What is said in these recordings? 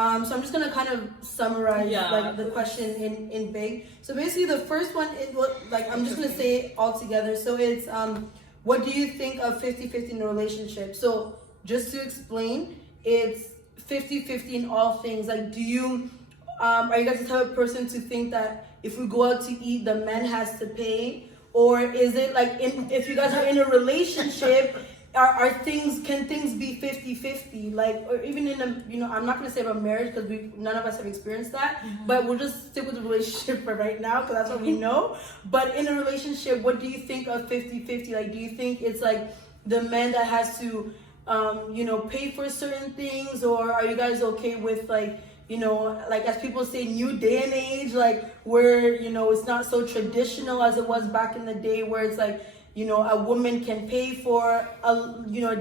So I'm just gonna kind of summarize like the question in big. So basically, the first one is like I'm just gonna say it all together. So it's what do you think of 50-50 in a relationship? So just to explain, it's 50-50 in all things. Like, do you are you guys the type of person to think that if we go out to eat, the man has to pay, or is it like if you guys are in a relationship? Can things be 50-50? Like, or even in a, I'm not gonna say about marriage because none of us have experienced that, but we'll just stick with the relationship for right now because that's what we know. But in a relationship, what do you think of 50-50? Like, do you think it's like the man that has to, pay for certain things, or are you guys okay with like, like as people say, new day and age, like where, it's not so traditional as it was back in the day where it's like, a woman can pay for a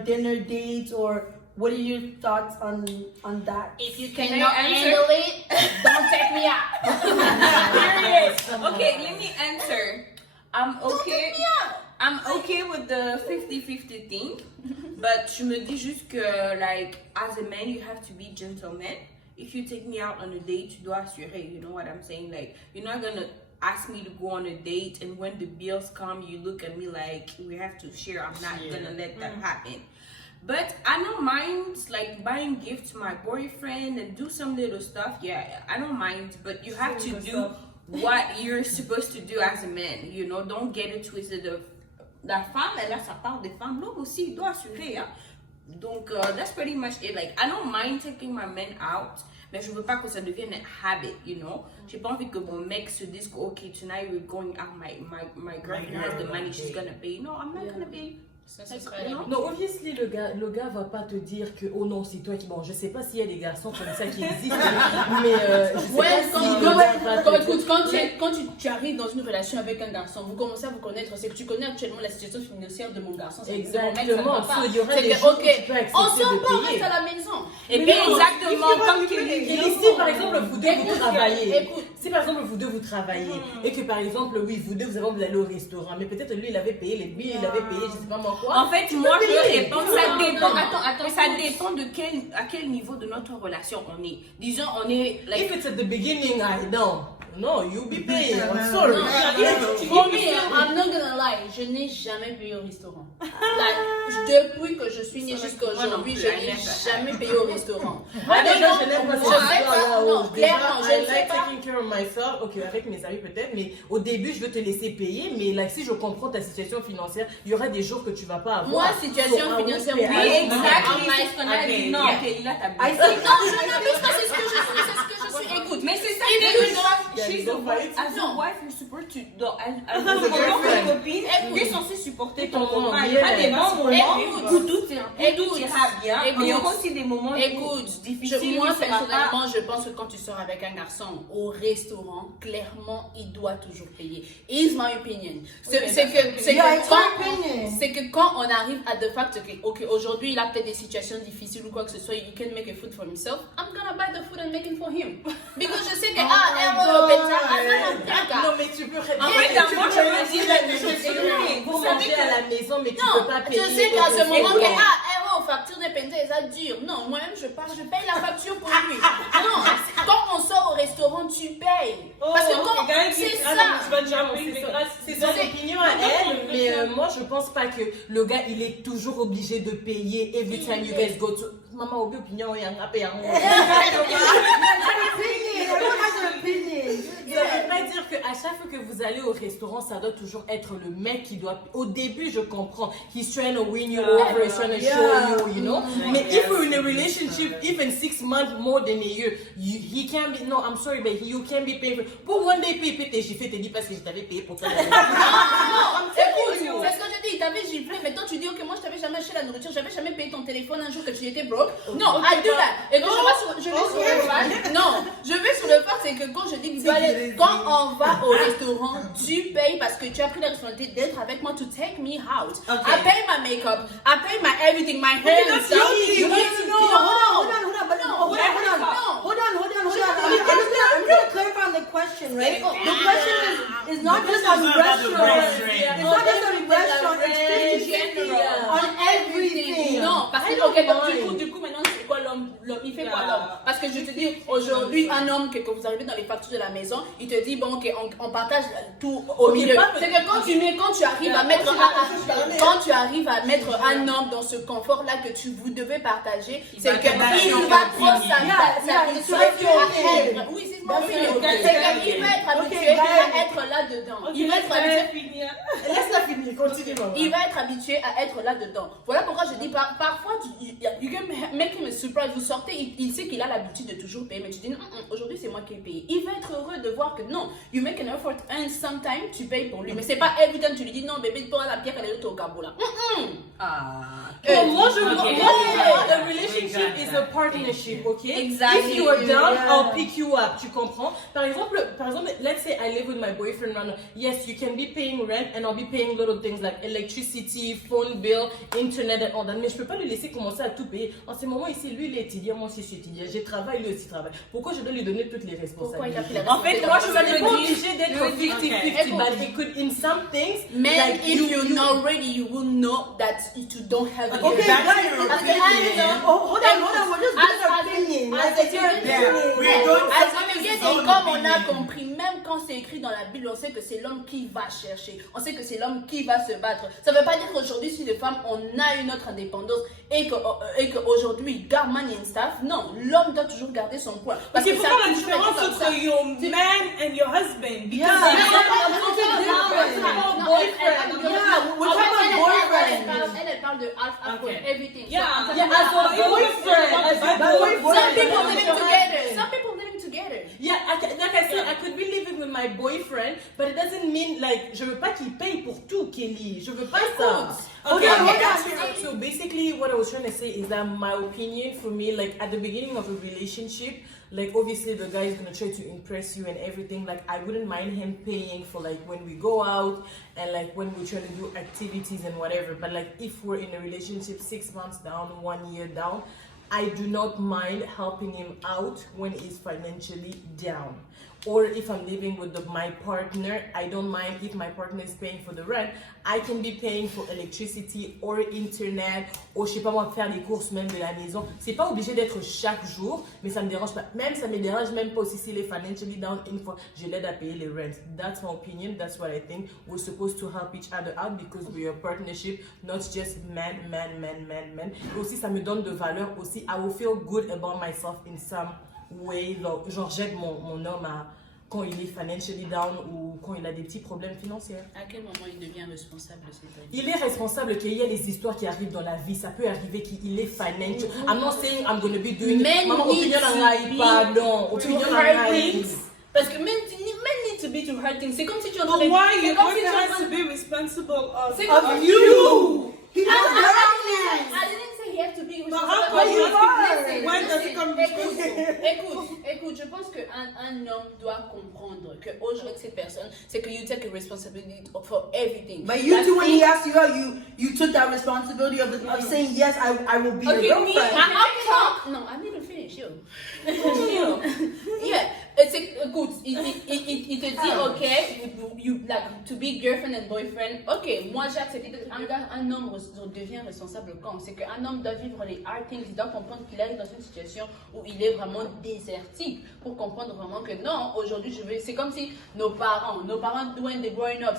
dinner date, or what are your thoughts on that? If you cannot handle it, don't take me out. Okay, let me answer. I'm okay with the 50-50 thing, but je me dis juste que like as a man you have to be gentleman. If you take me out on a date, tu dois assurer, you know what I'm saying? Like, you're not gonna ask me to go on a date and when the bills come you look at me like we have to share. I'm not gonna let that happen. But I don't mind like buying gifts to my boyfriend and do some little stuff. Yeah, I don't mind, but you have to do what you're supposed to do as a man, don't get it twisted. La femme, elle a sa part des femmes, l'homme aussi, il doit assurer, hein. Donc, that's pretty much it. Like, I don't mind taking my men out, mais je veux pas que ça devienne un habit, J'ai pas envie que mon mec se dise, okay, tonight we're going out, my girlfriend has the money, she's gonna pay. No, I'm not gonna pay. Non, obviously, le gars va pas te dire que, oh non, c'est toi qui... Bon, je sais pas s'il y a des garçons comme ça qui existent, mais écoute, quand tu arrives dans une relation avec un garçon, vous commencez à vous connaître, c'est que tu connais actuellement la situation financière de mon garçon. Exactement, il y aura des jours où tu peux accepter on sort pas, on reste à la maison. Et bien, exactement, comme Kelly dit. Si par exemple, vous deux, vous travaillez, si par exemple, vous deux, vous travaillez, et que par exemple, oui, vous deux, vous allez au restaurant, mais peut-être lui, il avait payé les billes, il avait payé, je sais pas moi. En fait, moi, je réponds, ça dépend. Attends, ça dépend de à quel niveau de notre relation on est. Disons, on est. Like, if it's at the beginning, I don't. No, you be paying. I'm sorry. For me, I'm not gonna lie, je n'ai jamais payé au restaurant. Depuis que je suis née jusqu'à aujourd'hui, je n'ai jamais payé au restaurant. Déjà, je n'aime pas ça. Non, clairement, je ne sais pas. Taking care of myself, ok, avec mes amis peut-être, mais au début, je veux te laisser payer, mais like, si je comprends ta situation financière, il y aura des jours que tu vas pas avoir. Moi, situation financière, oui, exactement. Non, Kelly, t'as non, je n'abuse pas, c'est ce que je suis. Écoute, mais c'est ça que as a wife, you're supposed to. En tant que copine, tu es censée supporter ton copain. Il y aura des bons moments où tout ira bien. Mais il y aura aussi des moments difficiles. Moi, personnellement, je pense que quand tu sors avec un garçon au restaurant, clairement, il doit toujours payer. Is my opinion. C'est que quand on arrive à the fact que, ok, aujourd'hui, il a peut-être des situations difficiles ou quoi que ce soit, you can make a food for himself, I'm gonna buy the food and make it for him. Because je sais que, non, mais tu peux. En fait, moi, je me dis, vous mangez à la maison, mais tu peux pas payer. Je sais qu'à ce moment, facture de pente, ça dure. Non, moi-même, je paye la facture pour lui. Non, quand on sort au restaurant, tu payes. Parce que quand c'est ça. C'est son opinion à elle, mais moi, je pense pas que le gars, il est toujours obligé de payer every time you guys go to. Maman, opinion, il y a un payer. Ça veut pas dire qu'à chaque fois que vous allez au restaurant, ça doit toujours être le mec qui doit. Au début, je comprends. He's trying to win you over, he's trying to show you, Mais if you're in a relationship, even 6 months more than a year, he can be. No, I'm sorry, but you can be paying pour one day payer. J'ai fait te dire parce que je t'avais payé pour toi. Non, écoute, c'est ce que je dis. Il t'avait giflé, mais toi tu dis ok, moi je t'avais jamais acheté la nourriture, j'avais jamais payé ton téléphone un jour que tu étais broke. Non, I do that. Et quand je vais sur le fact, non, je vais sur le fact, c'est que quand je dis que tu dois aller, quand on va au restaurant, tu payes parce que tu as pris la responsabilité d'être avec moi to take me out. I pay my makeup, I pay my everything, my hair and stuff. I'm gonna clarify on the question, right? The question is not just on restaurants. It's not just on restaurants. It's general on everything. Non, parce que ok, donc du coup maintenant c'est quoi l'homme? Il fait quoi l'homme? Parce que je je te dis, aujourd'hui, un homme, que vous arrivez dans les factures de la maison, il te dit, bon, ok, on partage tout au milieu. C'est que quand tu arrives à mettre un homme dans ce confort-là que vous devez partager, c'est qu'il va trop s'habituer à être. Oui, c'est mon film. C'est qu'il va être habitué à être là-dedans. Il va être habitué. Laisse-la finir, continue. Il va être habitué à être là-dedans. Voilà pourquoi je dis parfois, you can make him a surprise. Vous sortez, il sait qu'il a l'habitude de toujours payer, mais tu dis non, aujourd'hui c'est moi qui ai payé. Il va être heureux de voir que non, you make an effort and sometimes tu payes pour lui. Mais c'est pas every time tu lui dis non, bébé, toi la pierre elle est au cabot là. Moi, je vois a relationship is a partnership, okay? Exactly. If you are down, I'll pick you up. Tu comprends? Par exemple, let's say I live with my boyfriend now. Yes, you can be paying rent and I'll be paying little things like electricity, phone bill, internet and all that. Mais je peux pas le laisser commencer à tout payer. En ce moment ici, lui il est étudiant, moi aussi je suis étudiant. J'ai travaillé, lui aussi travaille. Pourquoi je dois lui donner toutes les responsabilités? En fait, moi je Je suis me pas dis, obligée d'être 50-50, but he could in some things. Man, like if you're not ready, you will know that you don't have it. Okay, guys, hold on, we're just giving our opinion. Comme on a compris, même quand c'est écrit dans la Bible, on sait que c'est l'homme qui va chercher. On sait que c'est l'homme qui va se battre. Ça ne veut pas dire qu'aujourd'hui, si les femmes, on a une autre indépendance et qu'aujourd'hui, garde money and stuff. Non, l'homme doit toujours garder son point. Parce que c'est pourquoi la différence entre your man and your husband? Elle parle de half everything. Yeah, as a boyfriend. Some people living together. Yeah, like I said, I could be living with my boyfriend, but it doesn't mean like je veux pas qu'il paye pour tout, Kelly. Je veux pas ça. Okay. So basically, what I was trying to say is that my opinion for me, like at the beginning of a relationship, like obviously the guy is gonna try to impress you and everything. Like I wouldn't mind him paying for like when we go out and like when we're trying to do activities and whatever. But like if we're in a relationship 6 months down, 1 year down, I do not mind helping him out when he's financially down. Or if I'm living with my partner, I don't mind if my partner is paying for the rent. I can be paying for electricity or internet, ou je sais pas moi, faire les courses même de la maison. C'est pas obligé d'être chaque jour, mais ça me dérange pas. Même ça me dérange même pas aussi s'il est financially down une fois, je l'aide à payer les rents. That's my opinion, that's what I think. We're supposed to help each other out because we're a partnership, not just man. Et aussi ça me donne de valeur aussi. I will feel good about myself in some way. Genre j'aide mon homme à quand il est financially down ou quand il a des petits problèmes financiers. À quel moment il devient responsable de ses amis? Il est responsable qu'il y ait les histoires qui arrivent dans la vie. Ça peut arriver qu'il est financial. I'm not saying I'm going to be doing it. Maman, opinion en Haïti, pardon. Opinion en Haïti. Parce que men need to be to hurt things. C'est comme si tu entends. But why your boyfriend has to be responsible of you? I didn't say he has to be But responsible. how come you Listen, When does it come écoute, je pense qu'un homme doit comprendre qu'aujourd'hui, cette personne, c'est que you take a responsibility for everything. But you too, when he asked you out, you took that responsibility of saying yes, I will be your girlfriend. No, I need to finish you. Yeah, écoute, il te dit ok, you like to be girlfriend and boyfriend. Ok, moi j'ai accepté. Un homme devient responsable quand? C'est qu'un homme doit vivre les hard things, il doit comprendre qu'il arrive dans une situation où il est vraiment désertique pour comprendre vraiment que non, aujourd'hui c'est comme si nos parents, when they growing up,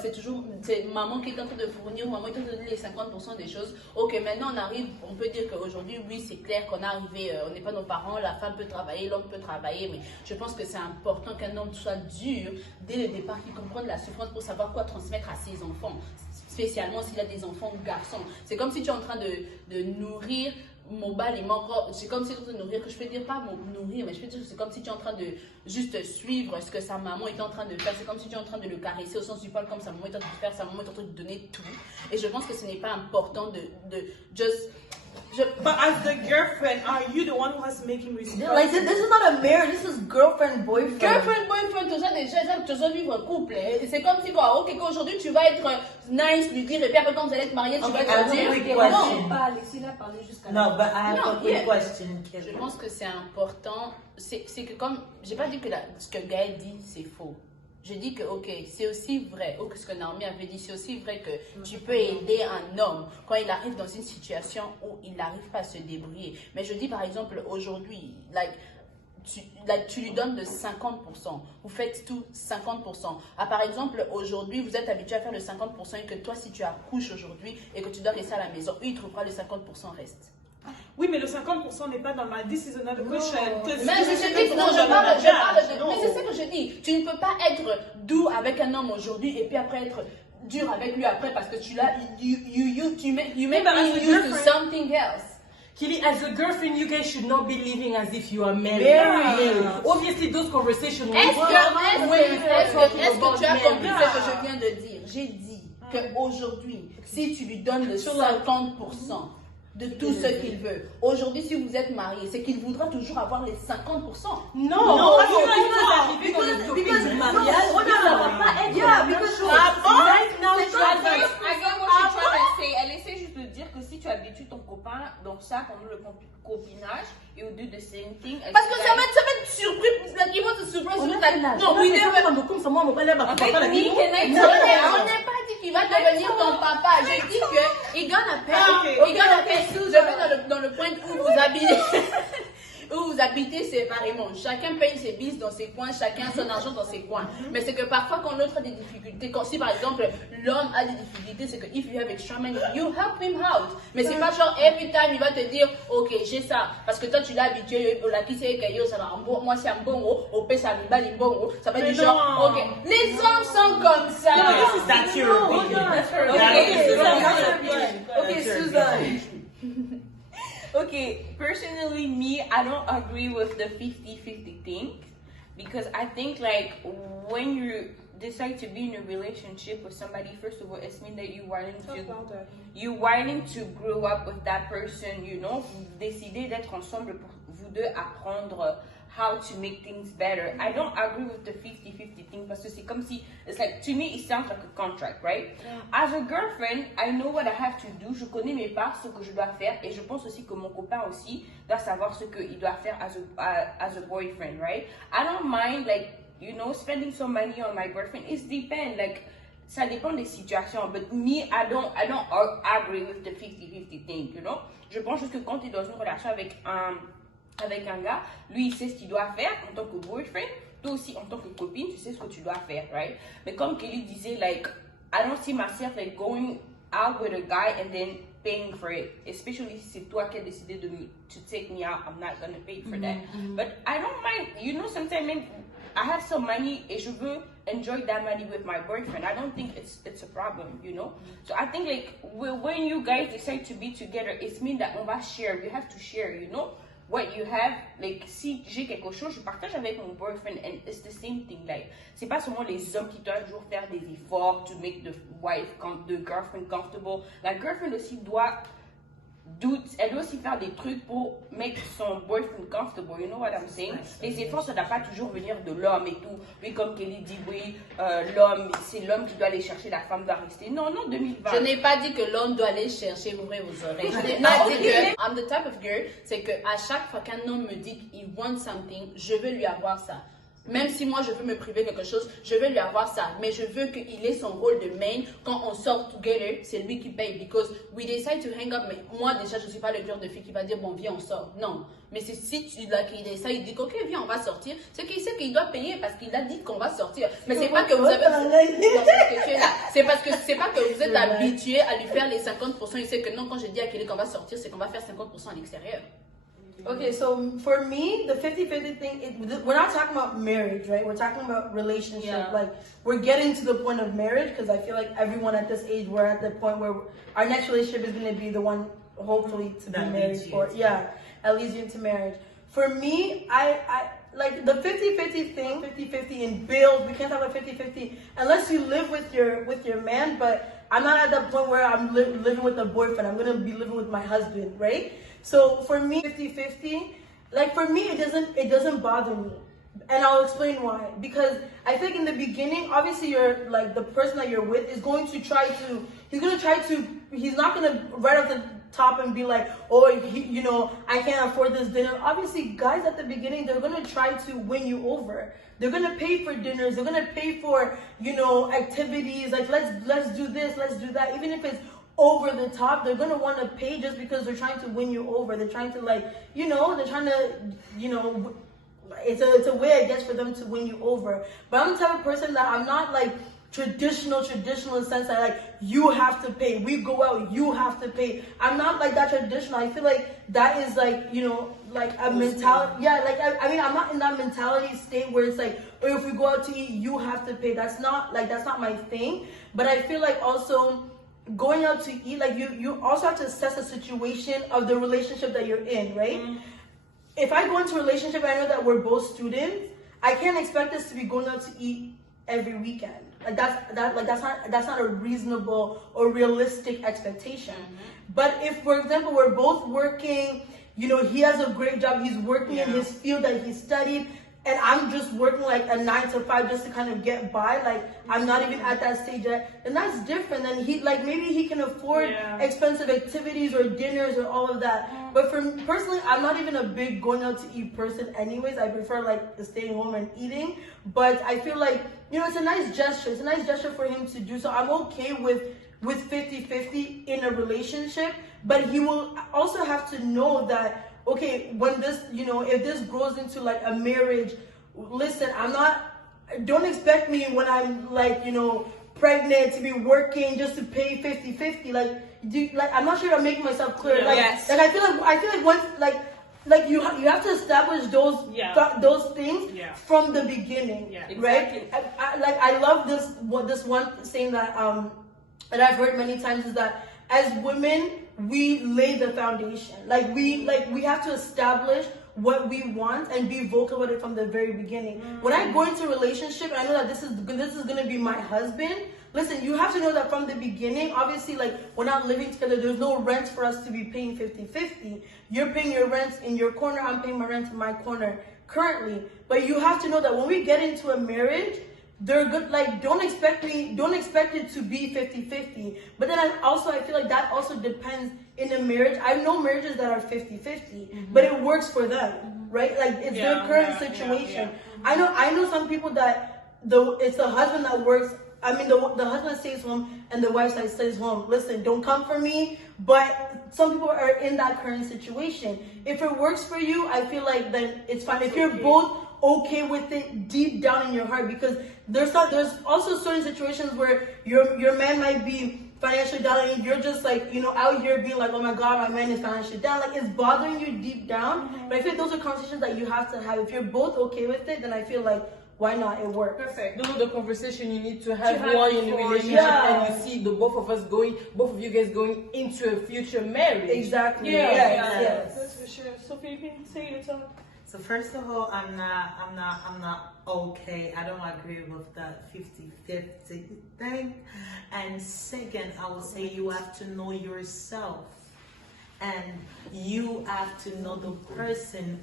c'est maman qui est en train de fournir, maman qui est en train de donner les 50% des choses. Ok, maintenant on arrive, on peut dire qu'aujourd'hui, oui, c'est clair qu'on est arrivé, on n'est pas nos parents, la femme peut travailler, l'homme peut travailler, mais je pense que c'est important qu'un homme soit dur dès le départ, qu'il comprenne la souffrance pour savoir quoi transmettre à ses enfants, spécialement s'il a des enfants garçons. C'est comme si tu es en train de nourrir mon bal et mon corps. C'est comme si tu es en train de nourrir, que je peux dire pas nourrir, mais je peux dire que c'est comme si tu es en train de juste suivre ce que sa maman est en train de faire. C'est comme si tu es en train de le caresser au sens du poil, comme sa maman est en train de faire, sa maman est en train de donner tout. Et je pense que ce n'est pas important de just. But as the girlfriend, are you the one who has to make him responsible? Like this is not a marriage, this is girlfriend boyfriend. Girlfriend, boyfriend, tout ça déjà, tu dois vivre un couple. C'est comme si quoi, ok, qu'aujourd'hui tu vas être nice, lui dire, et puis après quand vous allez être mariés, tu vas être dire. Pas laissez-la parler jusqu'à No, but I have a quick question. Je pense que c'est important. C'est que comme, j'ai pas dit que ce que Gaël dit, c'est faux. Je dis que, ok, c'est aussi vrai, ou que ce que Naomi avait dit, c'est aussi vrai que tu peux aider un homme quand il arrive dans une situation où il n'arrive pas à se débrouiller. Mais je dis par exemple, aujourd'hui, like, tu lui donnes de 50%. Vous faites tout 50%. Ah, par exemple, aujourd'hui, vous êtes habitué à faire le 50% et que toi, si tu accouches aujourd'hui et que tu dois rester à la maison, lui, il trouvera le 50% reste. Oui, mais le 50% n'est pas dans ma this is another question. Mais je sais que non, je parle de. Mais c'est ce que je dis. Tu ne peux pas être doux avec un homme aujourd'hui et puis après être dur avec lui après parce que tu l'as. You make him used to something else. Kili, as a girlfriend, you guys should not be living as if you are married. Obviously, those conversations will Est-ce que tu as compris marriage. ce que je viens de dire? J'ai dit qu'aujourd'hui, si tu lui donnes le 50% de tout ce qu'il veut, aujourd'hui, si vous êtes marié, c'est qu'il voudra toujours avoir les 50%. Non, parce que dans le topic du mariage, ça va pas être la même chose. Right now, I get what you're trying to say. Elle essaie juste de dire que si tu habitues ton copain dans ça pendant le copinage, you will do the same thing. Parce que ça va être surpris, il va te surprendre sur ta. Non, oui, on n'est pas dit qu'il va devenir ton papa. J'ai dit qu'il gonna pay. Je vais dans le point où vous habitez. Où vous habitez séparément. Chacun paye ses billes dans ses coins, chacun a son argent dans ses coins. Mais c'est que parfois, quand l'autre a des difficultés, si par exemple l'homme a des difficultés, c'est que if you have extra money, you help him out. Mais c'est pas genre every time il va te dire, ok, j'ai ça. Parce que toi tu l'as habitué, la qui sait que ça va en bon, moi c'est un bon haut, au pay ça va en bon. Ça va être du genre, ok. Les hommes sont comme ça. That's your opinion. Okay, Susan. Okay, personally, me, I don't agree with the 50-50 thing because I think like when you decide to be in a relationship with somebody, first of all, it's mean that you wanting to grow up with that person, you know, vous décidez d'être ensemble pour vous deux apprendre how to make things better. I don't agree with the 50-50 thing parce que c'est comme si, it's like, to me, it sounds like a contract, right? As a girlfriend, I know what I have to do. Je connais mes parts, ce que je dois faire et je pense aussi que mon copain aussi doit savoir ce qu'il doit faire as a boyfriend, right? I don't mind, like, you know, spending some money on my boyfriend. It depends, like, ça dépend des situations. But me, I don't agree with the 50-50 thing, you know? Je pense juste que quand tu es dans une relation avec un gars, lui il sait ce qu'il doit faire en tant que boyfriend, toi aussi en tant que copine tu sais ce que tu dois faire, right? Mais comme Kelly disait, like I don't see myself like going out with a guy and then paying for it, especially si c'est toi qui as décidé to take me out. I'm not gonna pay for that. But I don't mind, you know, sometimes I have some money et je veux enjoy that money with my boyfriend. I don't think it's a problem, you know. So I think like when you guys decide to be together, it means that on va share, we have to share, you know. What you have, like, si j'ai quelque chose, je partage avec mon boyfriend, and it's the same thing, like, c'est pas seulement les hommes qui doivent toujours faire des efforts to make the girlfriend comfortable. La girlfriend aussi elle doit aussi faire des trucs pour make son boyfriend comfortable, you know what I'm saying? Les efforts, ça ne doit pas toujours venir de l'homme et tout. Oui, comme Kelly dit, oui, c'est l'homme qui doit aller chercher, la femme doit rester. Non, 2020. Je n'ai pas dit que l'homme doit aller chercher, ouvrez vos oreilles. Je n'ai pas dit que I'm the type of girl, c'est que à chaque fois qu'un homme me dit qu'il want something, je veux lui avoir ça. Même si moi je veux me priver quelque chose, je veux lui avoir ça. Mais je veux qu'il ait son rôle de main. Quand on sort together, c'est lui qui paye. Because we decide to hang up. Mais moi déjà, je ne suis pas le genre de fille qui va dire bon, viens, on sort. Non. Mais c'est si tu qu'il décide, il dit ok, viens, on va sortir. C'est qu'il sait qu'il doit payer parce qu'il a dit qu'on va sortir. Mais c'est pas que vous avez. C'est parce que c'est pas que vous êtes habitué à lui faire les 50%. Il sait que non, quand je dis à Kelly qu'on va sortir, c'est qu'on va faire 50% à l'extérieur. Okay, so for me, the 50-50 thing, we're not talking about marriage, right? We're talking about relationship. Yeah. Like, we're getting to the point of marriage because I feel like everyone at this age, we're at the point where our next relationship is going to be the one, hopefully, to be married for. Yeah, that leads you into marriage. For me, I like the 50-50 thing, 50-50 in bills. We can't talk about 50-50 unless you live with your man, but I'm not at the point where I'm living with a boyfriend. I'm going to be living with my husband, right? So for me, 50-50, like for me, it doesn't bother me. And I'll explain why. Because I think in the beginning, obviously you're like the person that you're with is going to he's not going to right off the top and be like, oh, you know, I can't afford this dinner. Obviously, guys at the beginning, they're going to try to win you over. They're going to pay for dinners. They're going to pay for, you know, activities. Like, let's do this, let's do that. Even if it's over the top, they're going to want to pay just because they're trying to win you over. They're trying to, like, you know, they're trying to, you know, it's a way, I guess, for them to win you over. But I'm the type of person that I'm not like traditional in the sense that like you have to pay. We go out, you have to pay. I'm not like that traditional. I feel like that is like, you know, like a mentality. Yeah, like I mean, I'm not in that mentality state where it's like, or if we go out to eat, you have to pay. That's not my thing. But I feel like also going out to eat, like you also have to assess the situation of the relationship that you're in, right? Mm-hmm. If I go into a relationship and I know that we're both students, I can't expect us to be going out to eat every weekend. Like that's not a reasonable or realistic expectation. Mm-hmm. But if, for example, we're both working, you know, he has a great job, he's working in his field that he studied, and I'm just working like a 9 to 5 just to kind of get by, like I'm not even at that stage yet, and that's different. And he, like, maybe he can afford expensive activities or dinners or all of that. But for me personally, I'm not even a big going out to eat person anyways. I prefer like staying home and eating. But I feel like, you know, it's a nice gesture. It's a nice gesture for him to do so. I'm okay with 50-50 in a relationship, but he will also have to know that, okay, when this, you know, if this grows into like a marriage, listen, don't expect me when I'm like, you know, pregnant to be working just to pay 50-50. Like, I'm not sure if I'm making myself clear. Like, like I feel like once, like you have to establish those things from the beginning, right? I love this one saying that that I've heard many times is that as women, we lay the foundation. Like we have to establish what we want and be vocal about it from the very beginning. Mm-hmm. When I go into a relationship and I know that this is gonna be my husband, listen, you have to know that from the beginning. Obviously, like, we're not living together, there's no rent for us to be paying 50-50. You're paying your rent in your corner, I'm paying my rent in my corner currently. But you have to know that when we get into a marriage, they're good. Like, don't expect it to be 50-50. But then I feel like that also depends in a marriage. I know marriages that are 50-50, but it works for them, right? Like, it's their current situation. I know some people that it's the husband that works. I mean, the husband stays home and the wife stays home. Listen, don't come for me. But some people are in that current situation. If it works for you, I feel like then it's fine. If you're both okay with it deep down in your heart, because there's also certain situations where your man might be financially down and you're just like, you know, out here being like, oh my God, my man is financially down. Like, it's bothering you deep down. But I feel like those are conversations that you have to have. If you're both okay with it, then I feel like, why not? It works. Perfect. Those are the conversation you need to have while in a relationship, and you see both of you guys going into a future marriage. Exactly. Yes. That's for sure. So Philippine, say your talk. So first of all, I'm not okay. I don't agree with that 50-50 thing. And second, I will say you have to know yourself. And you have to know the person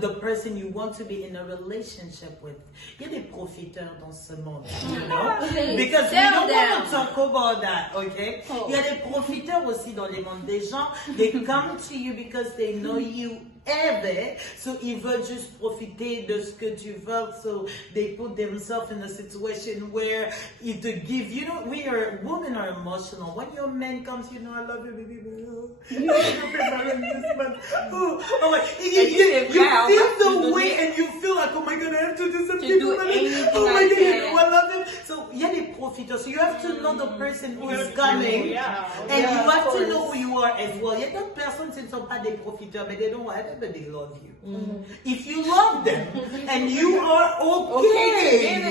the person you want to be in a relationship with. Il y a des profiteurs dans ce monde, you know? Because we don't want to talk about that, okay? Il y a des profiteurs aussi dans les mondes. Des gens, they come to you because they know you ever, so ils veulent juste profiter de ce que tu veux, so they put themselves in a situation where it to give, you know, women are emotional. When your man comes, you know, I love you, baby. You feel the way and you feel like, oh my God, I have to do something. Oh my God, I love him. So il y a des profiteurs. So you have to know the person who is coming, and you have to know who you are as well. Il y a d'autres personnes qui ne sont pas des profiteurs, mais they don't want it, but they love you. If you love them and you are okay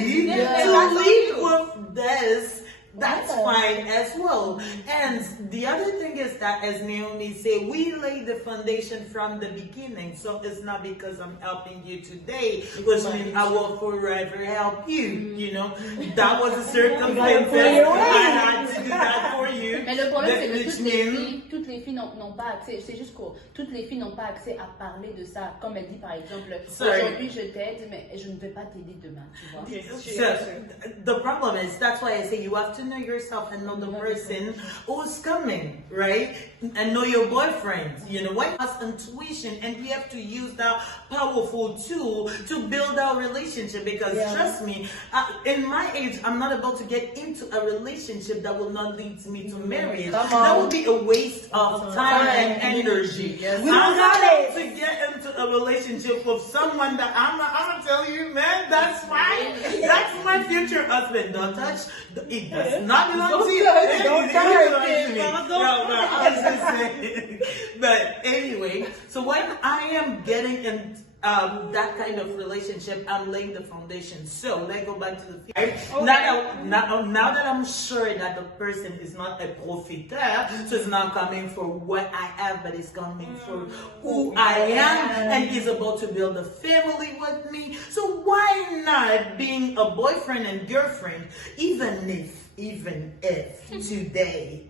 to live with this, that's fine as well. And the other thing is that, as Naomi said, we lay the foundation from the beginning. So it's not because I'm helping you today, which means I will forever help you. You know, that was a circumstance. I had to do that for you. Mais le problème, c'est que toutes les filles n'ont pas accès. C'est juste que toutes les filles n'ont pas accès à parler de ça. Comme elle dit, par exemple, aujourd'hui je t'aide, mais je ne vais pas t'aider demain. Tu vois? So the problem is, that's why I say you have to know yourself and know the person who's coming, right? And know your boyfriend. You know, one has intuition, and we have to use that powerful tool to build our relationship. Because trust me, in my age, I'm not about to get into a relationship that will not lead me to marriage. That would be a waste of time and energy. Yes. We don't have to get into a relationship with someone that I'm gonna tell you, man, that's my future husband. Don't touch. It does not belong to you. Don't touch it. No, I'm just saying. But anyway, so when I am getting in that kind of relationship, I'm laying the foundation. So let's go back to the future. Now that I'm sure that the person is not a profiteur, so it's not coming for what I have, but it's coming for who I am, and is about to build a family with me. So why not being a boyfriend and girlfriend, even if today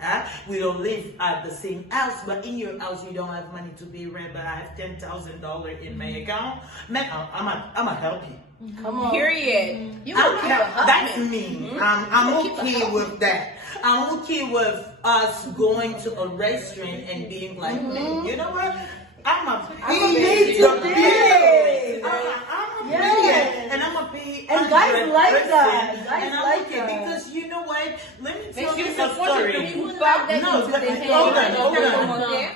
we don't live at the same house, but in your house you don't have money to pay rent, but I have $10,000 in my account, man, I'ma help you. Come on. Period. That's me. I'm okay with that. I'm okay with us going to a restaurant and being like, man, you know what? I'm a pay the bill. I'm a pay, and I'm a pay. And guys like that. And Guys I'm like okay that. because you know what? Let me tell Mais you sur a ce point, je story. peux vous parler No, de but tes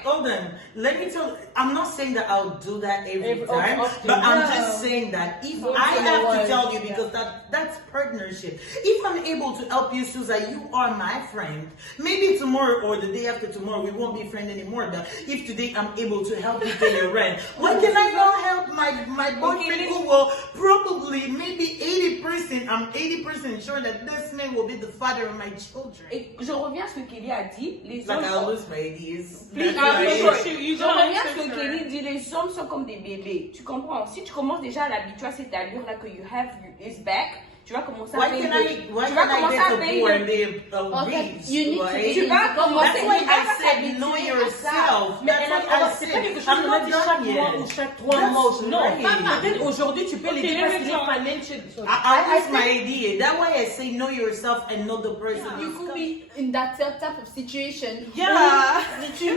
hold on. Let me tell. I'm not saying that I'll do that every time, but I'm just saying that if I have to tell you, because that's partnership. If I'm able to help you, Susan, you are my friend. Maybe tomorrow or the day after tomorrow we won't be friends anymore. But if today I'm able to help you pay your rent, why can I not help my boyfriend who will probably maybe 80%? I'm 80% sure that this man will be the father of my children. Et je reviens à ce que Kelly a dit. Les Like I'll hommes. lose my ideas. Je reviens à ce que Kelly dit, les hommes sont comme des bébés. Tu comprends? Si tu commences déjà à l'habituer à cette allure-là que you have his back, tu vas commencer à payer. Tu vas commencer à payer. You need to be. Tu vas commencer That's why I said know yourself. Mais That's what I c'est pas quelque said. chose I'm qu'on not dit done chaque mois yet. ou chaque 3 mois. Non, right. peut-être aujourd'hui tu peux les dire parce qu'il est financial. I lose my idea. That's why I say know yourself and know the person. You could be in that type of situation. Yeah. Tu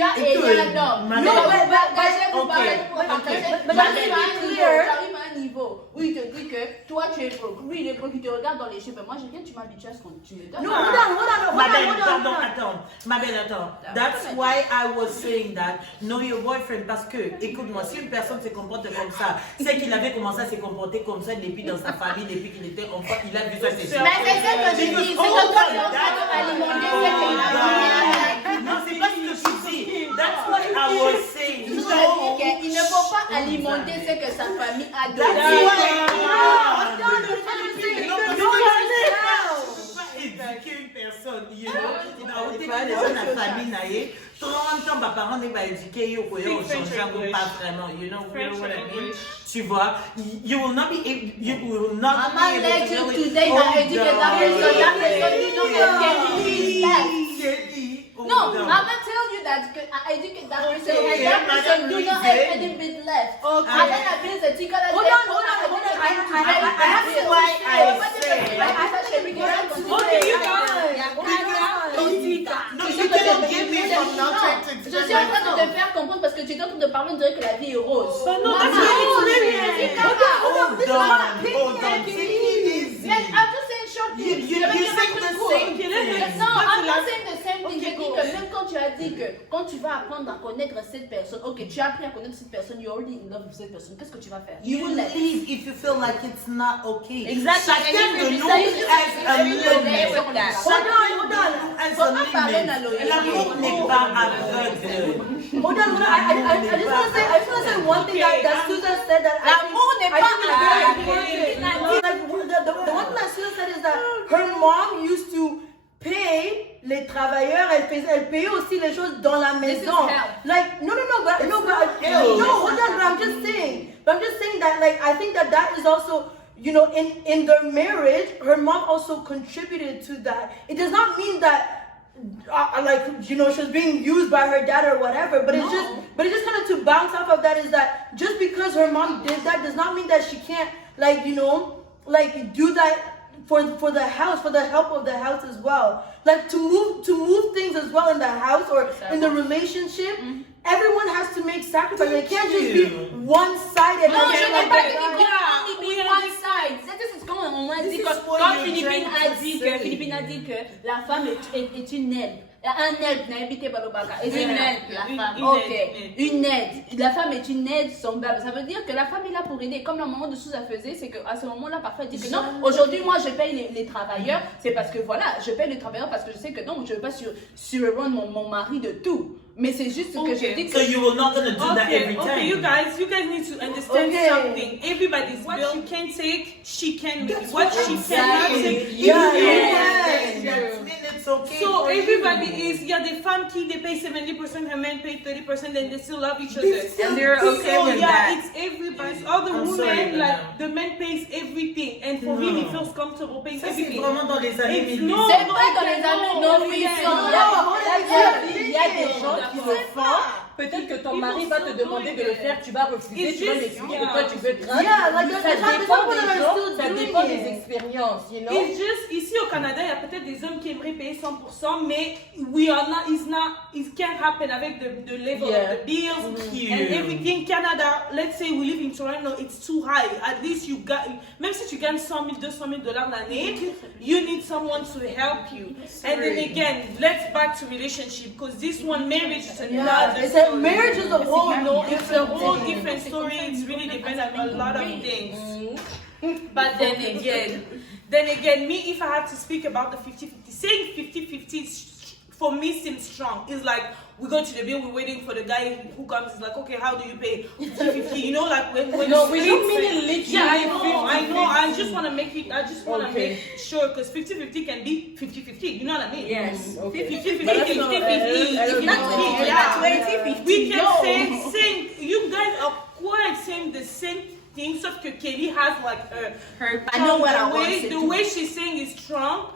as aidé un homme. Madame. But J'arrive à un niveau où il te dit que toi tu es broke. Lui il est broke, il te regarde dans les yeux. Mais moi je viens, tu m'habitues à ce qu'on tu me donnes. No, hold on. Ma belle, attends. That's why I was saying that know your boyfriend, parce que, écoute-moi, si une personne se comporte comme ça, c'est qu'il avait commencé à se comporter comme ça depuis dans sa famille, depuis qu'il était enfant, il a vu ça, c'est sûr. Mais c'est ce que je dis, c'est que toi tu es en train d'alimenter ce qu'il a dit. Non, c'est pas ce que je dis. That's what I was saying. Il ne faut pas alimenter ce que sa famille a donné. Éduquer une personne, you know, il va ôter les gens de la famille naïe. 30 ans, mes parents n'est pas éduqués, au courant, on change pas vraiment, you know what I mean? Tu vois, you will not be able, you will not Maman be able let to you really today hold na éduquer ta personne, la personne you know No, I'm not telling you that I educate that person and that person do not have any bit left. Okay. And then I feel the ticket. Hold on. I have to why I say. Okay, you No, you cannot give me from not trying to Je suis en train de te faire comprendre parce que tu es en train de parler, on dirait que la vie est rose. But no, that's my experience. Hold on. Take it easy. I'm just saying short You saying the same thing. Non, I'm not saying the same thing. Je dis que même quand tu as dit que quand tu vas apprendre à connaître cette personne, ok, tu as appris à connaître cette personne, you're already in love with cette personne, qu'est-ce que tu vas faire? You will leave if you feel like it's not okay. Exactly. Chacun de nous has a limit. Hold on. Has a limit. L'amour n'est pas aveugle. Hold on. I just want to say one thing that Susan said that L'amour n'est pas I think is very important. Like the one thing that Susan said is that her mom used to pay les travailleurs, elle payait aussi les choses dans la maison. Like no, but hold on, but I'm just saying that like I think that is also, you know, in their marriage, her mom also contributed to that. It does not mean that like, you know, she was being used by her dad or whatever, but it's just kind of to bounce off of that is that just because her mom did that does not mean that she can't, like, you know, like do that for the house, for the help of the house as well, like to move things as well in the house or in the relationship. Everyone has to make sacrifices. It can't just be one-sided. No, je n'ai pas dit qu'il faut only be one side. This is quand on m'a dit, This is quand what you're Philippine trying a to dit say. que, Philippine a dit que la femme est une aide. Un aide n'a habité Balobaka. Et une aide, la femme. Ok. Une aide. La femme est une aide semblable. Ça veut dire que la femme est là pour aider. Comme la maman de Sousa faisait, c'est qu'à ce moment-là, parfois, elle dit que non, aujourd'hui, moi, je paye les travailleurs. C'est parce que voilà, je paye les travailleurs parce que je sais que non, je ne veux pas surrun mon mari de tout. Mais c'est juste que je dis que. So you were not gonna do that every time. Okay, you guys need to understand Okay. something. Everybody's what she can take, she can make. What she cannot Exactly. take, Yeah, It's okay. So everybody is, il y a des femmes qui they pay 70%, her men pay 30%, and they still love each other. And they're okay So with yeah, that. it's everybody. All the I'm women, sorry, like Madame. the man pays everything, and for him he feels comfortable paying Ça c'est everything. vraiment dans les années It's 1000. no- C'est pas dans les années No, 1800. Il y a des gens qui le font. Peut-être que ton mari va te demander de le faire, tu vas refuser, tu vas l'expliquer que toi tu veux grave. Yeah, like Ça dépend des gens, ça doing dépend it. des expériences, you know. It's just, ici au Canada, il y a peut-être des hommes qui aimeraient payer 100%, mais it can't happen avec the level Yeah. of the bills and everything. Canada, let's say we live in Toronto, it's too high. At least you got, même si tu gagnes 100 000, 200 000 dollars l'année, you need someone to help you. And then again, let's back to relationship, because this one, marriage is another It's a story. marriage is a whole It's a whole different story. It's really depends on a lot of things. But then again, me, if I have to speak about the 50-50, saying 50-50 for me seems strong. It's like we go to the bill, we're waiting for the guy who comes. It's like, okay, how do you pay 50-50? You know, like when No, you we split don't mean it. it literally. Yeah, I know. 50-50. I just want to make it. I just want to Okay. make sure because 50-50 can be 50-50. You know what I mean? Yes. Okay. 50-50, But that's not- 50-50. I don't Not know. 20, Yeah. 20-50. We can say, you guys are quite saying the same thing, sauf que Kelly has like her I know what I the want way, to the do. way she's saying is strong,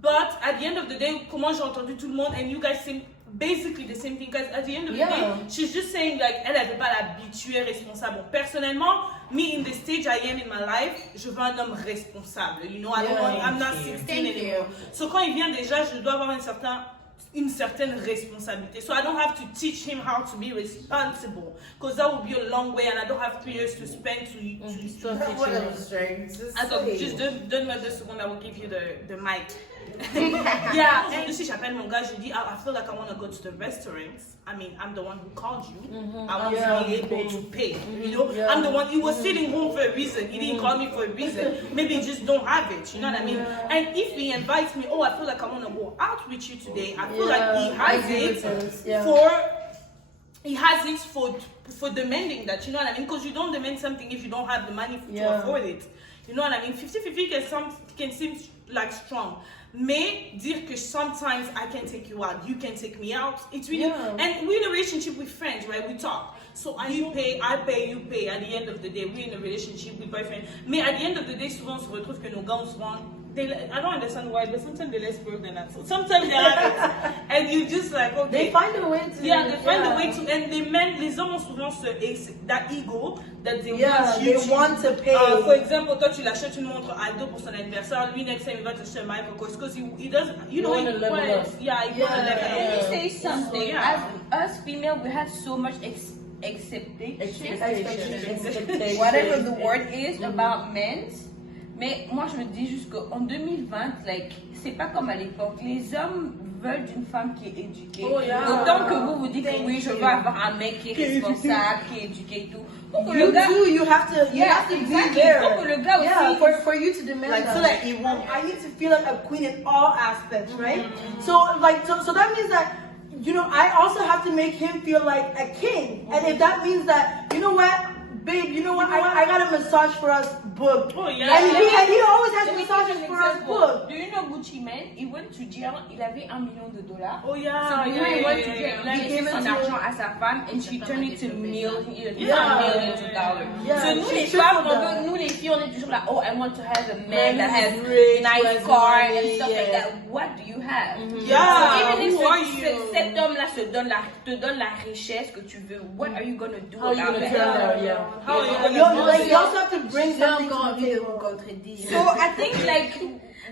but at the end of the day, comment j'ai entendu tout le monde, and you guys saying basically the same thing, because at the end of the day, she's just saying like, elle veut pas l'habituer responsable. Bon, personnellement, me in the stage I am in my life, je veux un homme responsable, you know, I don't want, I'm not 16 anymore. So quand il vient déjà, je dois avoir une certaine responsabilité. So I don't have to teach him how to be responsible, because that would be a long way and I don't have 3 years to spend to What I was trying to Attends, say. juste donne-moi 2 secondes, I will give you the mic. Yeah, and si j'appelle mon gars, je dis, I feel like I want to go to the restaurants. I mean, I'm the one who called you. I want to be able to pay. You know, I'm the one, he was sitting home for a reason. He didn't call me for a reason. Maybe he just don't have it. You know what I mean? And if he invites me, oh, I feel like I want to go out with you today. I feel like he has it he has it for demanding that, you know what I mean? Because you don't demand something if you don't have the money to afford it. You know what I mean? 50-50 can seem like strong. Mais dire que sometimes I can take you out, you can take me out. It's really, and we're in a relationship with friends, right? We talk. So you pay, I pay, you pay. At the end of the day, we're in a relationship with boyfriend. Mais at the end of the day, souvent on se retrouve que nos gars, souvent, I don't understand why, but sometimes they're less broke than us. Sometimes they have it. And you just like, okay. They find a way to. Yeah, they find a way to, and les hommes ont souvent that ego that they they want to pay. For example, toi tu l'achètes une montre Aldo pour son anniversaire, lui next time il va t'acheter un Michael Kors because he doesn't, you know, he level wants, up. he wants a level Let up. me say something. Yeah. As us female, we have so much expectation, Expectations. whatever the word is about men. Mais moi je me dis juste qu'en 2020, like, c'est pas comme à l'époque. Les hommes veulent d'une femme qui est éduquée. Autant que vous dites que oui, je veux avoir un mec qui est responsable, qui est éduqué et tout. Pour que You le gars, do. You have to. You have to exactly. be there. Pour que le gars aussi, for you to demand Like, that. so that he won't. I need to feel like a queen in all aspects, right? So so that means that, you know, I also have to make him feel like a king. And if that means that, you know what, babe, you know what, I got a massage for us booked. Oh, yeah. And he always has Let me give massages you an for us example. booked. Do you know Gucci Mane? Il went to jail, il avait $1 million. Oh yeah, So yeah, he yeah, went yeah, to yeah, jail, il a He laissé gave it son to- argent à sa femme and she turned it to millions of dollars. Yeah, So nous she les tripled femmes, that. nous les filles, on est toujours là, oh, I want to have a Man man that has who's rich, nice who has car money, and stuff like yeah. that. What do you have? Yeah, So even if who are you? cet homme-là te donne la richesse que tu veux, what are you gonna do How you about gonna that? turn out? Yeah. How are you gonna You, do like, it? you also have to bring J'ai something encore to envie the de table. vous contredire. So I think like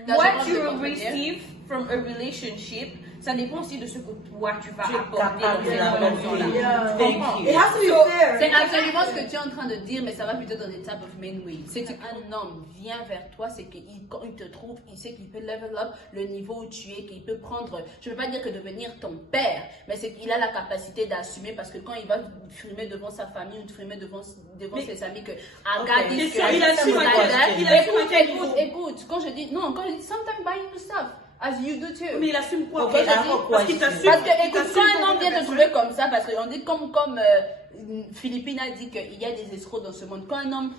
That's what what you I'm receive from a relationship, Ça dépend aussi de ce que toi tu vas apporter capable dans de cette la relation-là. Yeah. Tu comprends? It has to be fair. C'est absolument ce que tu es en train de dire, mais ça va plutôt dans des types of main way. C'est qu'un homme vient vers toi, c'est quand il te trouve, il sait qu'il peut level up le niveau où tu es, qu'il peut prendre, je ne veux pas dire que devenir ton père, mais c'est qu'il a la capacité d'assumer parce que quand il va frimer devant sa famille ou frimer devant ses amis que I got this girl, il assume à quel- il assume à quel niveau? écoute, quand je dis sometimes buying you stuff, as you do too. Mais il assume quoi? Ok, Parce qu'il t'assume. Parce que, il écoute, t'assume quand un homme pour vient te trouver comme ça, parce qu'on dit comme Philippine a dit qu'il y a des escrocs dans ce monde. Quand un homme,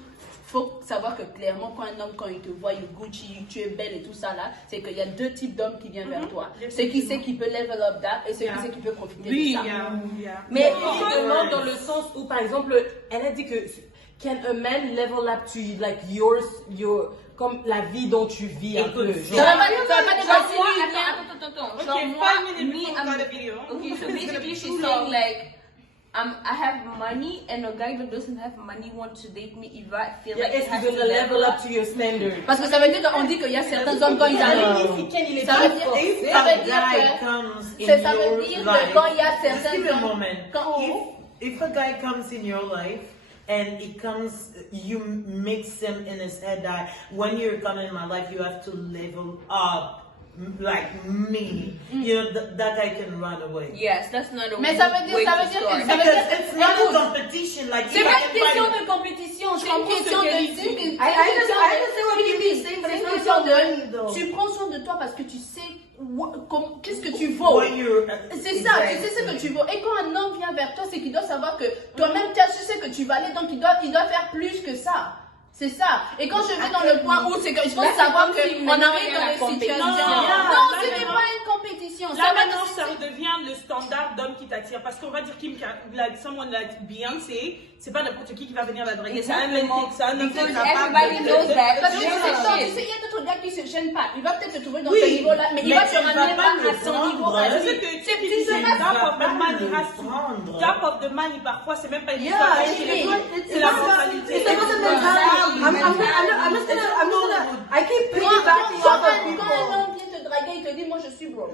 faut savoir que clairement, quand il te voit, il Gucci, tu es belle et tout ça là, c'est qu'il y a deux types d'hommes qui viennent vers toi. Ceux qui sait qu'il peut level up that et ceux qui sait qu'il peut profiter de ça. Mais il demande dans le sens où, par exemple, elle a dit que can a man level up to like your comme la vie dont tu vis un peu. Ça va pas dépasser lui. Attends. Genre Okay, moi, 5 minutes me, before we start the video. okay, so It's gonna basically be she's too saying long. like, I have money and a guy that doesn't have money wants to date me. Il va feel like he Est-ce has qu'il to doit level up to your standard? Parce que ça veut dire qu'on dit qu'il y a certains hommes quand ils arrivent. Ça veut dire, If ça a veut dire guy que, comes in ça veut your dire que life, quand il y a just certains give a hommes, moment. quand If a guy comes in your life and it comes, you mix him in his head that when you're coming in my life, you have to level up. Like me, you know, that guy can run away. Yes, that's not a Mais ça veut dire, way ça veut to dire start. que, ça veut Because dire it's que, not a écoute, competition. Like c'est you pas can une question find- de compétition, c'est une comprends question ce de, qu'elle dit. c'est une I understand what Philippe, you're saying, but c'est it's une not question about money, de, though. tu prends soin de toi parce que tu sais qu'est-ce que tu vaux. When you're- C'est ça, tu sais ce que tu vaux. Et quand un homme vient vers toi, c'est qu'il doit savoir que toi-même, tu sais que tu valais, donc il doit faire plus que ça. C'est ça. Et quand je vais dans le point où c'est qu'il faut savoir qu'on arrive dans les situations. Non, ce n'est pas une compétition. Là Ça va maintenant, ça nécessiter- redevient le standard d'homme qui t'attire. Parce qu'on va dire Kim, like someone like Beyoncé, c'est pas n'importe qui va venir la draguer. C'est un homme c'est un homme qui est Because capable everybody knows that. Parce que You're c'est ça, tu shit. sais, il y a d'autres gars qui se gênent pas. Il va peut-être te trouver dans Oui, ce niveau-là, mais il mais va te tu vas ramener pas pas le à son niveau prendre. à Je lui. sais que C'est tu petit, sais, c'est pas top of the money has to. Prendre. Top of the money, parfois, c'est même pas une Yeah, histoire it's, de it's, c'est la mentalité. it's about the mentality. I'm just gonna, I keep piggybacking Quand off of un people. homme vient te draguer, il te dit, moi je suis broke.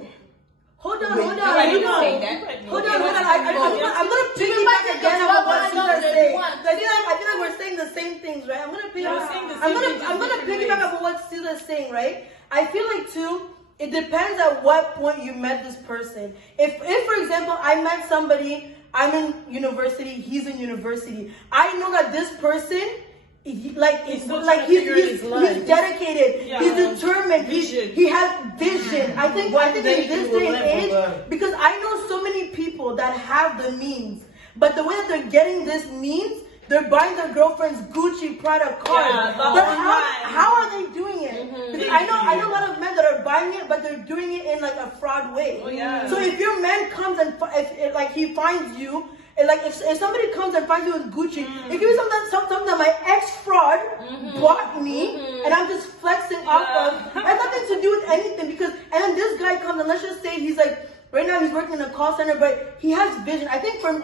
Hold on, Wait, hold why on, you hold say on. that? Hold on. I'm gonna piggyback again on what you just said. I feel like we're saying the same things, right? I'm gonna piggyback on what Sila's saying, right? I feel like too, it depends at what point you met this person. If for example, I met somebody, I'm in university, he's in university. I know that this person, he's dedicated, Yeah. he's determined, Vision. he has vision. I think in day this you will day and level age, up. because I know so many people that have the means, but the way that they're getting this means, they're buying their girlfriend's Gucci, Prada cars. Yeah, but online. how are they doing it? Because I know a lot of men that are buying it, but they're doing it in like a fraud way. Oh, yeah. So if your man comes and if like he finds you. And like if somebody comes and finds you with Gucci, it could be something that my ex-fraud bought me, and I'm just flexing off of. It has nothing to do with anything because, and then this guy comes and let's just say he's like, right now he's working in a call center, but he has vision. I think for me,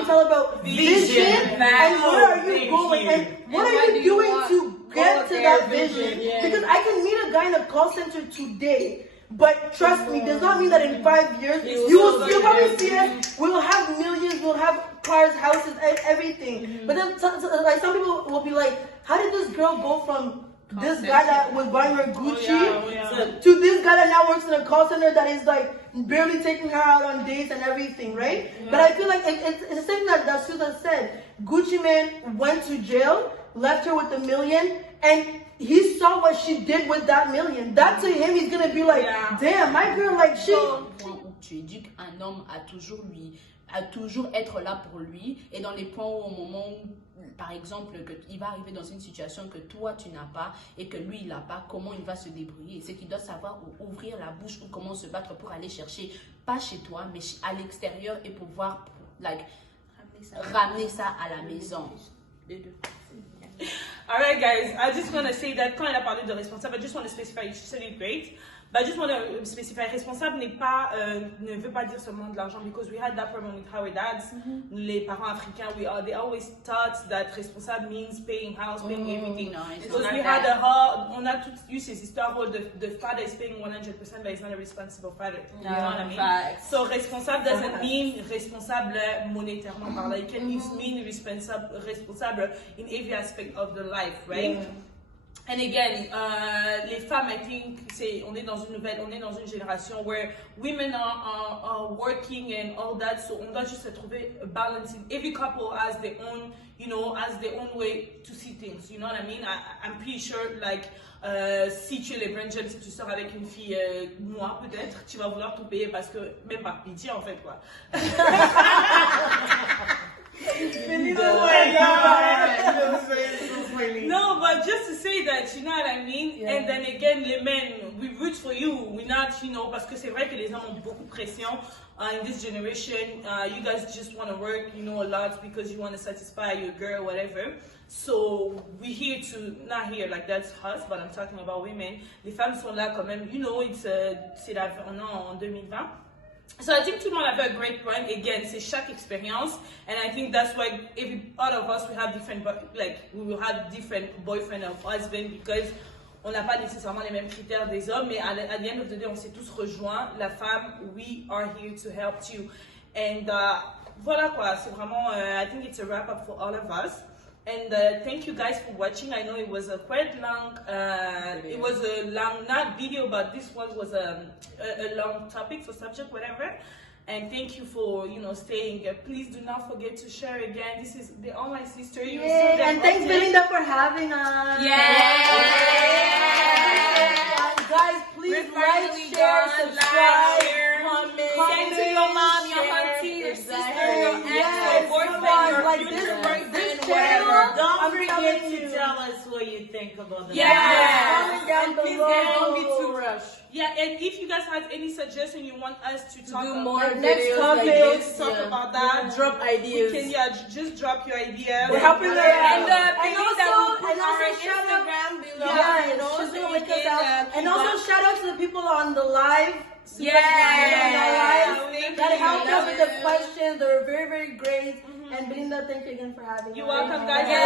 it's all about vision and where are you going and what are you doing to get to that vision? Because I can meet a guy in a call center today. But trust me, does not mean that in 5 years you'll probably see us. We'll have millions, we'll have cars, houses, everything. But then like some people will be like, how did this girl go from this guy that was buying her Gucci to this guy that now works in a call center that is like barely taking her out on dates and everything, right? But I feel like it's the same that Susan said. Gucci man went to jail, left her with $1 million, and he saw what she did with that $1 million. That to him, he's gonna be like, damn, my girl, like she. Tu éduques un homme à toujours être là pour lui, et dans les points où, au moment où, par exemple, il va arriver dans une situation que toi tu n'as pas et que lui il n'a pas, comment il va se débrouiller. C'est qu'il doit savoir où ouvrir la bouche ou comment se battre pour aller chercher, pas chez toi, mais à l'extérieur et pouvoir ramener ça à la maison. Alright guys, I just want to say that quand elle a parlé de responsable, I just want to specify, she said it great. But I just want to specify, responsable n'est pas, ne veut pas dire seulement de l'argent, because we had that problem with our dads. Les parents africains, they always thought that responsable means paying house, paying everything. No, it's Because not we that. had on a toutes eu ces histoires où the father is paying 100%, but he's not a responsible father. You know what I mean? Facts. So responsable doesn't mean responsable monétairement parlant. It can mean responsible in every aspect of the life, right? Yeah. And again, les femmes, I think, on est dans une génération where women are working and all that, so on doit juste trouver a balance. Every couple has their own, has their own way to see things. You know what I mean? I'm pretty sure, like, si tu es les Brangel, si tu sors avec une fille, moi peut-être, tu vas vouloir tout payer parce que même par pitié en fait quoi. No, but just to say that, you know what I mean? Yeah. And then again, les men, we root for you. We're not, parce que c'est vrai que les hommes ont beaucoup de pression in this generation. You guys just want to work, a lot because you want to satisfy your girl, whatever. So we're here to, not here, like that's us, but I'm talking about women. Les femmes sont là quand même, c'est on est en 2020. So I think tout le monde avait a great point. Again, c'est chaque expérience, and I think that's why all of us we have different, we will have different boyfriend or husband because on n'a pas nécessairement les mêmes critères des hommes, mais at the end of the day, on s'est tous rejoints. La femme, we are here to help you, and voilà quoi. C'est vraiment, I think it's a wrap up for all of us. And thank you guys for watching. I know it was a quite long, it was a long, not video, but this one was a long topic, so subject, whatever. And thank you for, staying. Please do not forget to share again. They're all my sisters. Yay, and thanks Belinda for having us. Guys, please like, share, subscribe, comment. Send to your mom, your auntie, your sister, your ex, your boyfriend, your future boyfriend, whatever. Don't forget to tell us what you think about the Comment down Please don't be below. too rushed. Yeah, and if you guys have any suggestion you want us to talk Do about, more next videos topic, like this. talk about that. Drop We ideas. can just drop your ideas. We're helping her out. And also shout out, Instagram below. yeah, you know, she's so gonna you link us can, out. And also shout out to the people on the live. Yeah. That helped us with the questions. They were very, very great. And Belinda, thank you again for having us. You're welcome, guys. Yeah.